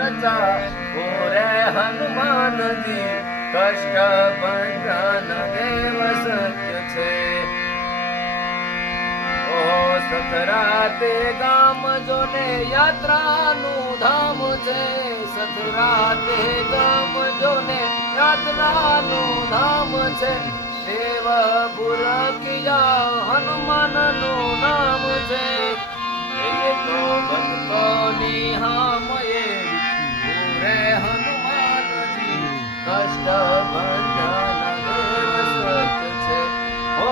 रचा ओरे हनुमान जी कष्ट भंजन देव सत्य छे ओ सतराते गाम जोने यात्रा नु धाम छे सतराते गाम जोने यात्रा नु धाम छे देव बुरकिया हनुमान नु नाम छे ये तो भक्तो निहामये पूरे हनुमान जी कष्ट भंजन देव सत्य छे हो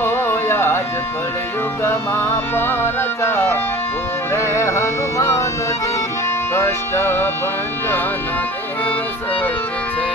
आज कलयुग मां परचा पूरे हनुमान जी कष्ट भंजन देव सत्य छे